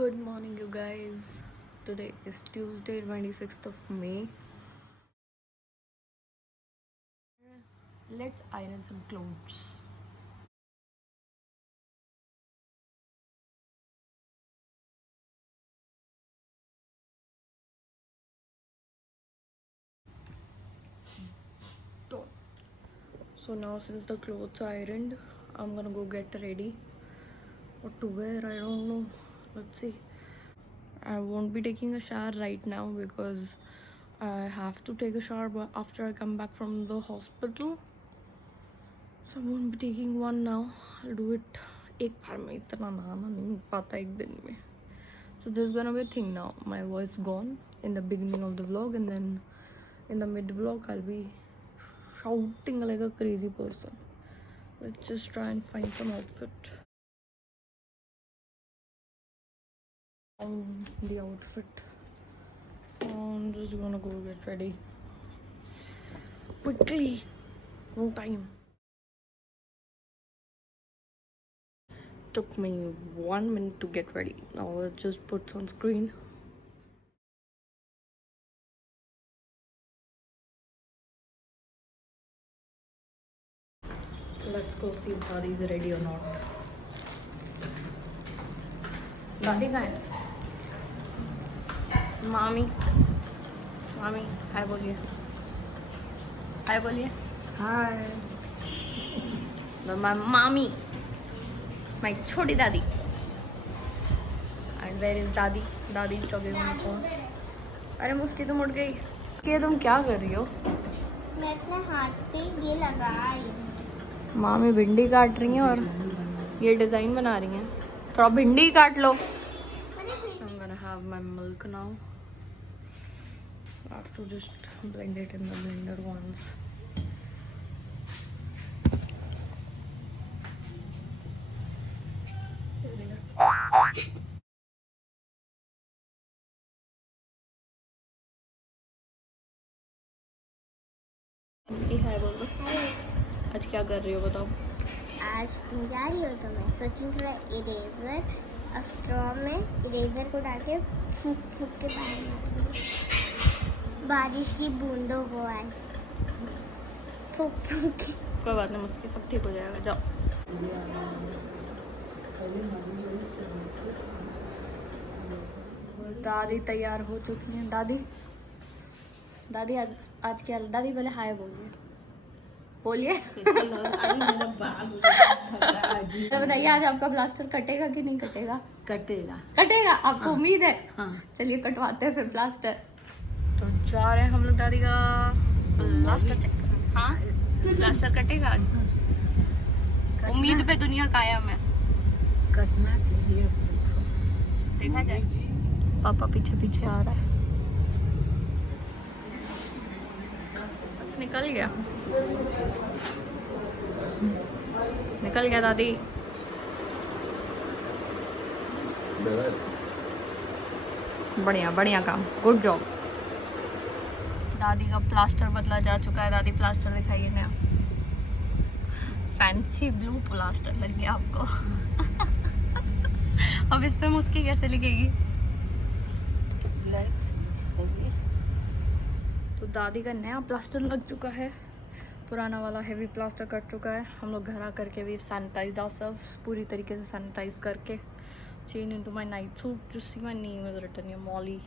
Good morning, you guys. Today is Tuesday, 26th of May. Let's iron some clothes. So now, since the clothes are ironed, I'm gonna go get ready. What to wear, I don't know. Let's see. I won't be taking a shower right now because I have to take a shower after I come back from the hospital. So I won't be taking one now. I'll do it एक बार में, इतना नहाना नहीं हो पाता एक दिन में. So this is gonna be a thing now. My voice gone in the beginning of the vlog, and then in the mid vlog I'll be shouting like a crazy person. Let's just try and find some outfit. The outfit. I'm just gonna go get ready quickly. No time. Took me 1 minute to get ready. Now I'll just put sunscreen. Let's go see if Dadi is ready or not. Dadi कहाँ है? मामी हाय बोलिए. हाय बोलिए. Hi. My mommy, my छोटी दादी. And where is दादी? दादी is talking on the phone. अरे मुस्की तुम उठ गई. कि तुम क्या कर रही हो? मैं अपने हाथ पे ये लगाई. मामी भिंडी काट रही हैं और ये डिज़ाइन बना रही हैं. थोड़ा भिंडी काट लो. I'm gonna have my milk now. I have to just blend it in the blender once. हाय बोलो. आज क्या कर रही हो बताओ. आज तुम जा रही हो तो मैं सोची थोड़ा इरेजर स्ट्रॉ में इरेजर को डाल के फूक फूक के बारिश की बूंदों को आए फूक फूक के. कोई बात नहीं, मुझके सब ठीक हो जाएगा. जाओ. दादी तैयार हो चुकी हैं. दादी आज क्या. दादी पहले हाय बोलिए. बताइए आज आपका प्लास्टर कटेगा कि नहीं कटेगा? कटेगा. आपको उम्मीद है? हाँ. चलिए कटवाते हैं फिर प्लास्टर. तो जा रहे हैं हम लोग दादी का प्लास्टर चेक करने. हाँ, प्लास्टर कटेगा आज. उम्मीद पे दुनिया कायम है. कटना चाहिए. देखा जाए. पापा पीछे पीछे आ रहा है. निकल गया दादी. बढ़िया काम. Good job. दादी का प्लास्टर बदला जा चुका है. दादी प्लास्टर दिखाइए नया. फैंसी ब्लू प्लास्टर लग गया आपको. अब इस पे मुस्की कैसे लिखेगी? तो दादी का नया प्लास्टर लग चुका है. पुराना वाला हेवी प्लास्टर कट चुका है. हम लोग घर आ करके भी सैनिटाइज ourselves पूरी तरीके से सैनिटाइज करके change into my night suit. Just see my name is written here, Molly.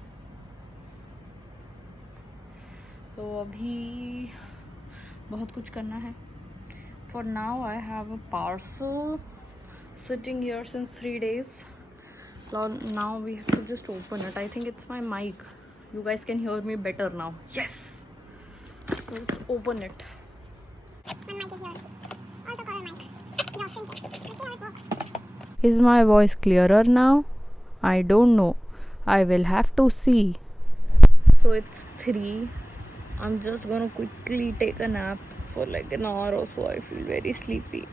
तो अभी बहुत कुछ करना है. For now I have a parcel sitting here since 3 days. Now we have to just open it. I think it's my mic. You guys can hear me better now. Yes. Let's open it. My mic is yours. Also call mic. You'll sync it. Let's see how it works. Is my voice clearer now? I don't know. I will have to see. So it's 3. I'm just gonna quickly take a nap for like an hour or so. I feel very sleepy.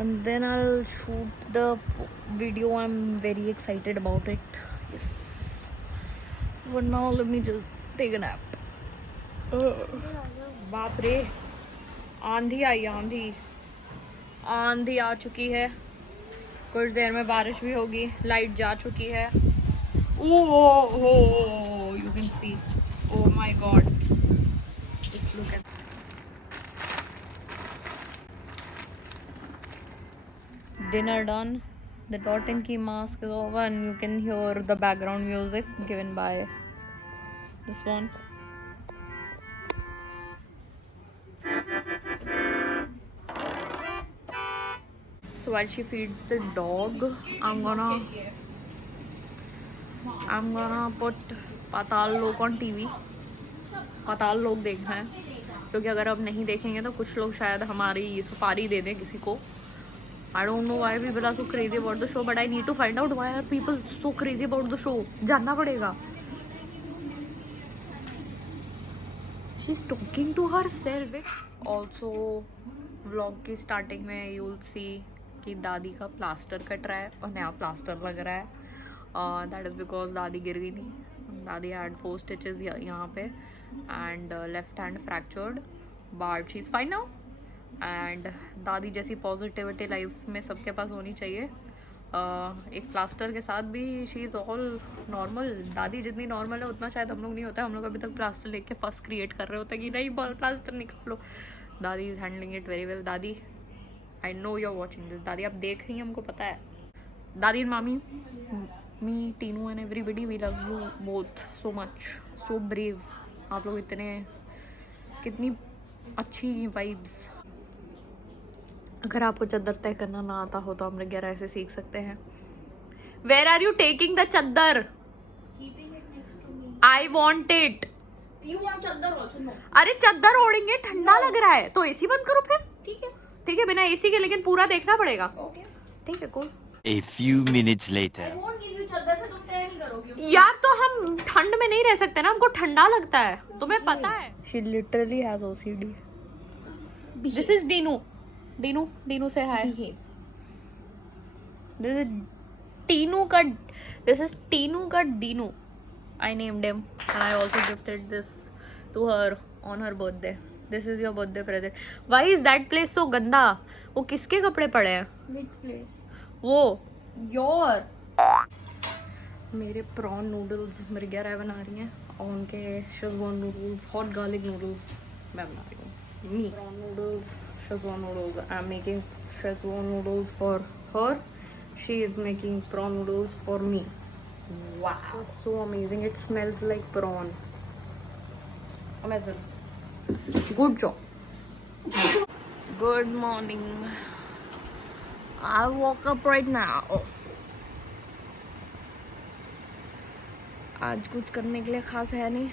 And then I'll shoot the video. I'm very excited about it. Yes. For now, let me just take a nap. बाप रे, आंधी आई. आंधी आ चुकी है. कुछ देर में बारिश भी होगी, लाइट जा चुकी है। Oh you can see, oh my God, just look at. Dinner done. The dot and key mask is over, and you can hear the background music given by this one. So while she feeds the dog, I'm gonna put पाताल लोक on TV. पाताल लोक देखना है, क्योंकि अगर अब नहीं देखेंगे तो कुछ लोग शायद हमारी सुपारी दे दें किसी को. I don't know why people are so crazy about the show, but I need to find out why are people so crazy about the show. जानना पड़ेगा. She's talking to herself. Also, vlog की starting में you'll see कि दादी का plaster cut रहा है और नया प्लास्टर लग रहा है. That is because दादी गिर गई थी. दादी had 4 stitches यहाँ पे and left hand fractured, but she's fine now. And दादी जैसी पॉजिटिविटी लाइफ में सबके पास होनी चाहिए. एक प्लास्टर के साथ भी शी इज़ ऑल नॉर्मल. दादी जितनी नॉर्मल है उतना शायद हम लोग नहीं होता. हम लोग अभी तक प्लास्टर लेके फर्स्ट क्रिएट कर रहे होते कि नहीं प्लास्टर निकालो. दादी is handling it very well. दादी, I know you are watching this. दादी आप देख रही हैं, हमको पता है. दादी एंड मामी, me, Tinu and everybody, we love you both so much. So brave. आप लोग इतने, कितनी अच्छी वाइब्स. अगर आपको चद्दर तय करना ना आता हो तो हम 11 ऐसे सीख सकते हैं. Where are you taking the चद्दर? I want it. You want चद्दर also? No. अरे चद्दर ओढ़ेंगे, ठंडा लग रहा है तो एसी बंद करो फिर. ठीक है. ठीक है, बिना एसी के, लेकिन पूरा देखना पड़ेगा. Okay. ठीक है, cool. A few minutes later. I won't give you चद्दर पे तुम तय नहीं करोगे. यार तो हम ठंड में नहीं रह सकते ना, हमको ठंडा लगता है, तुम्हें पता है. She literally has OCD. This is Dinu. Dinu say hi. This is Tinu ka. This is Tinu ka Dinu. I named him, and I also gifted this to her on her birthday. This is your birthday present. Why is that place so गंदा? वो किसके कपड़े पड़े हैं? Which place? वो Your. मेरे prawn noodles मिर्गिया राय बना रही हैं और उनके Schezwan noodles, hot garlic noodles मैं बना रही हूँ. Me prawn noodles, Schezwan noodles. I am making Schezwan noodles for her. She is making prawn noodles for me. Wow, so amazing. It smells like prawn. Amazing. Good job. Good morning. I woke up right now. आज कुछ करने के लिए खास है नहीं.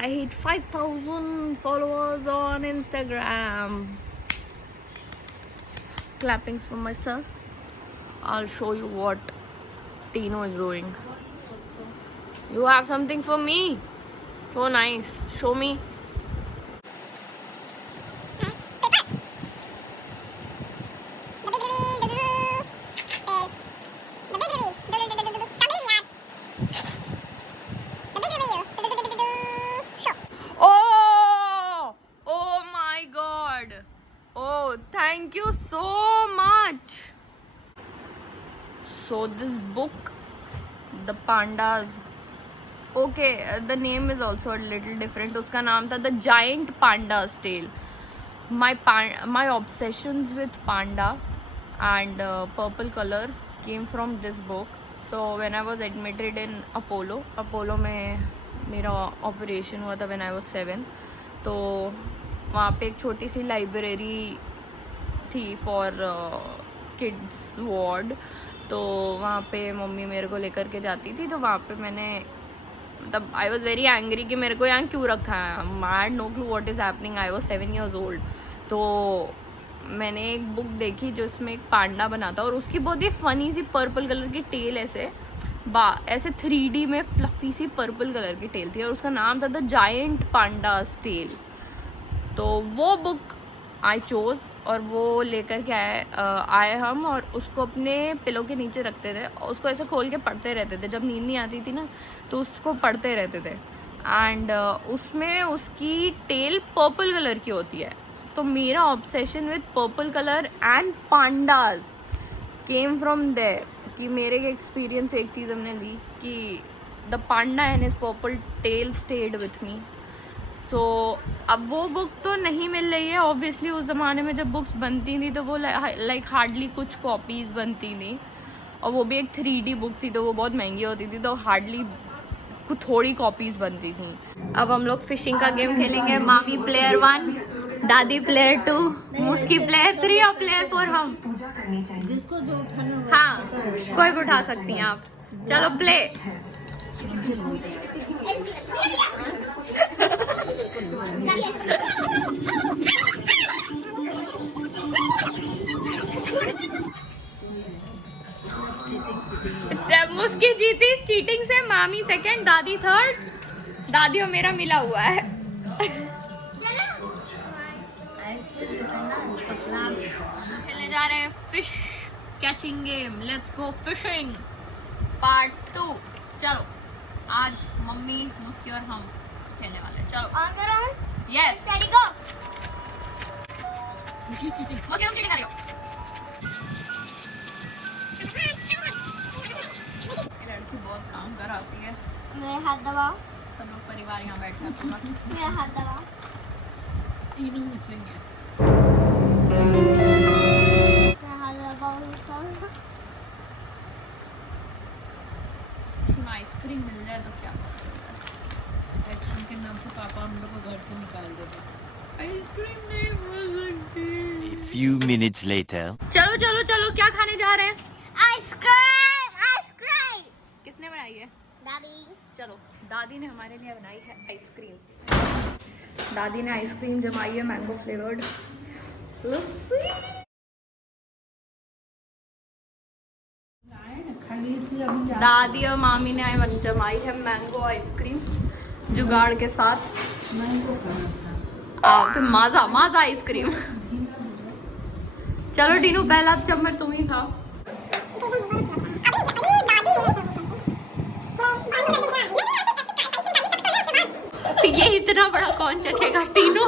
I hit 5,000 followers on Instagram. Clappings for myself. I'll show you what Tino is doing. You have something for me? So nice. Show me. Oh my god. Oh, thank you so much. So this book, The Pandas. Okay, the name is also a little different. उसका नाम था The Giant Panda's Tale. My obsessions with panda and purple color came from this book. So when I was admitted in Apollo में मेरा operation हुआ था when I was 7. तो वहाँ पे एक छोटी सी लाइब्रेरी थी फॉर किड्स वार्ड. तो वहाँ पे मम्मी मेरे को लेकर के जाती थी. तो वहाँ पे मैंने, मतलब आई वॉज वेरी एंग्री कि मेरे को यहाँ क्यों रखा है. I had no clue what is happening. I was 7 years old. तो मैंने एक बुक देखी जिसमें एक पांडा बना था और उसकी बहुत ही फनी सी पर्पल कलर की टेल ऐसे 3D में फ्लफी सी पर्पल कलर की टेल थी और उसका नाम था द जायंट पांडास टेल. तो वो बुक आई चोज़ और वो लेकर के आए हम और उसको अपने पिलो के नीचे रखते थे और उसको ऐसे खोल के पढ़ते रहते थे. जब नींद नहीं आती थी ना तो उसको पढ़ते रहते थे. एंड उसमें उसकी टेल पर्पल कलर की होती है. तो मेरा obsession with purple colour and pandas came from there कि मेरे एक्सपीरियंस एक चीज़ हमने ली कि the panda and his purple tail stayed with me. So अब वो बुक तो नहीं मिल रही है ऑब्वियसली. उस ज़माने में जब बुक्स बनती थी तो वो लाइक हार्डली कुछ कॉपीज़ बनती थी, और वो भी एक 3D बुक थी तो वो बहुत महंगी होती थी, तो हार्डली कुछ थोड़ी कॉपीज़ बनती थी. अब हम लोग फिशिंग का गेम खेलेंगे. मामी प्लेयर 1, दादी प्लेयर 2, मुस्की प्लेयर 3 और प्लेयर 4 हम. जिसको जो उठाना हो. हाँ, कोई भी उठा सकती हैं आप. चलो प्ले. मुस्की जीती चीटिंग से, मामी सेकंड, दादी थर्ड. दादी और मेरा मिला हुआ है. खेलने जा रहे हैं fish catching game. Let's go fishing part 2. चलो आज मम्मी, मुस्की और हम खेलने वाले हैं. चलो ऑन करो. यस. रेडी गो. ओके हम चीटिंग कर रही हो. ये लड़की बहुत काम कराती है. मेरे हाथ दबाओ. सब लोग परिवार यहाँ बैठ कर. मेरा हाथ दबाओ. तीनों मिसिंग है. मेरा हाथ दबाओ. इसमें आइसक्रीम मिल जाए तो क्या पता. आइसक्रीम के नाम से पापा हम लोग को घर से निकाल देते. आइसक्रीम नहीं मिल सकती. A few minutes later. चलो चलो चलो, क्या खाने जा रहे हैं? आइसक्रीम. आइसक्रीम. किसने बनाई है? दादी. चलो, दादी ने हमारे लिए बनाई है आइसक्रीम. दादी ने आइसक्रीम जमाई है मैंगो फ्लेवर्ड. Let's see. खाली इसलिए अभी दादी और मामी ने जमाई है मैंगो आइसक्रीम जुगाड़ के साथ. मैंगो खाना था. फिर माजा माजा आइसक्रीम. चलो टीनू, पहला चम्मच तुम ही खाओ. ये इतना बड़ा कौन चखेगा टीनू?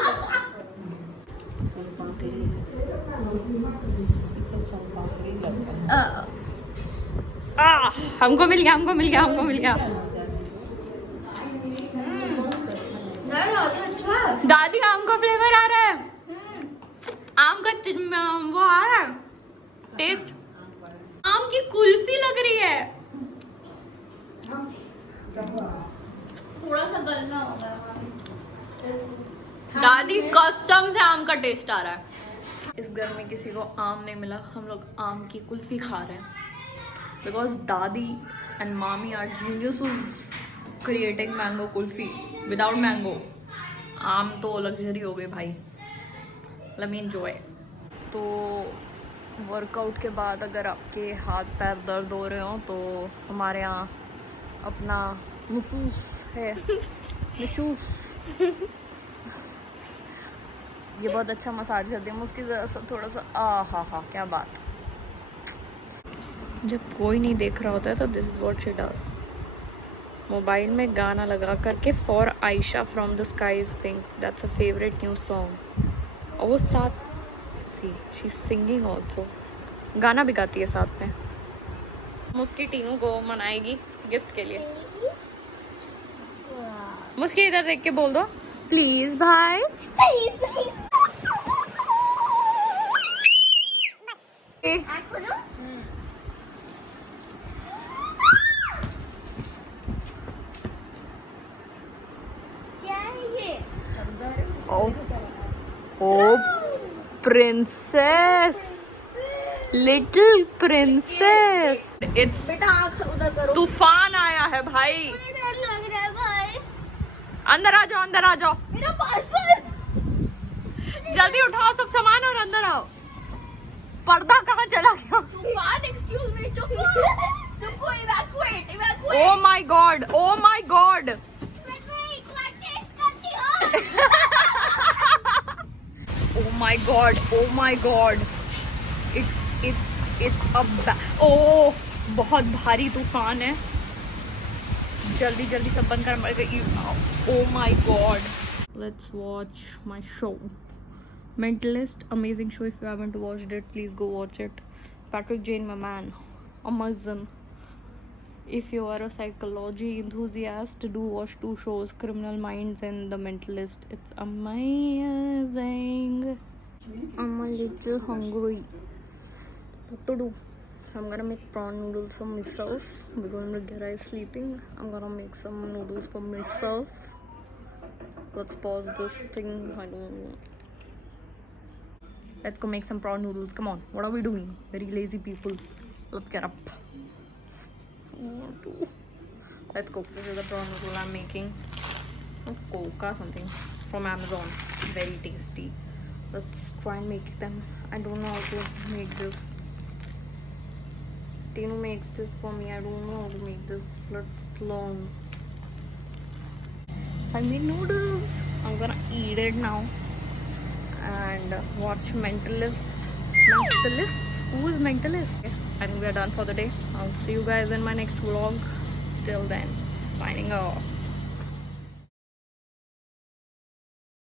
हमको मिल गया, हमको मिल गया, हमको मिल गया. दादी आम का फ्लेवर आ रहा है. आम का वो आ रहा है टेस्ट. आम की कुल्फी लग रही है. थोड़ा सा गलना होगा. दादी कसम से आम का टेस्ट आ रहा है. इस घर में किसी को आम नहीं मिला, हम लोग आम की कुल्फी खा रहे हैं. बिकॉज दादी एंड मामी are genius creating mango kulfi without mango. आम तो लग्जरी हो गई भाई. Let me enjoy. तो वर्कआउट के बाद अगर आपके हाथ पैर दर्द हो रहे हो तो हमारे यहाँ अपना महसूस है. महसूस ये बहुत अच्छा मसाज करती है. मुझकी ज़रा सा थोड़ा सा हा क्या बात. जब कोई नहीं देख रहा होता है तो this is what she does. Mobile में गाना लगा करके for Ayesha from the sky is pink, that's a favourite new song. और वो साथ सी शी सिंगिंग ऑल्सो. गाना भी गाती है साथ में. मुस्की टीनू को मनाएगी गिफ्ट के लिए. मुस्की इधर देख के बोल दो प्लीज भाई. Please please. आँख खोलो. क्या है ये? ओ प्रिंसेस, लिटिल प्रिंसेस. इट्स बेटा आँख उधर करो. तूफान आया है भाई. मुझे डर लग रहा है भाई. अंदर आ जाओ, अंदर आ जाओ. मेरा पार्सल. जल्दी उठाओ सब सामान और अंदर आओ. पर्दा कहाँ चला गया? तूफान. Excuse me. चुप्पू चुप्पू. Evacuate evacuate. Oh my God, oh my God. मैं तो एक बार टेस्ट करती हूँ. Oh my god, oh my god. It's a oh, बहुत भारी तूफान है. जल्दी जल्दी सब बंद कर. Oh my god. Let's watch my show. Mentalist, amazing show. If you haven't watched it, please go watch it. Patrick Jane, my man, Amazon. If you are a psychology enthusiast, do watch 2 shows, Criminal Minds and The Mentalist. It's amazing. I'm a little hungry. What to do? So I'm gonna make prawn noodles for myself because Nidra is sleeping. I'm gonna make some noodles for myself. Let's pause this thing. I don't know. Let's go make some prawn noodles. Come on. What are we doing? Very lazy people. Let's get up. Let's go. This is the prawn noodle I'm making. Coca something from Amazon. Very tasty. Let's try and make them. I don't know how to make this. Tinu makes this for me. I don't know how to make this. Let's learn. So I made noodles. I'm gonna eat it now and watch Mentalist. Mentalist? Who is Mentalist? I think we are done for the day. I'll see you guys in my next vlog. Till then, signing off.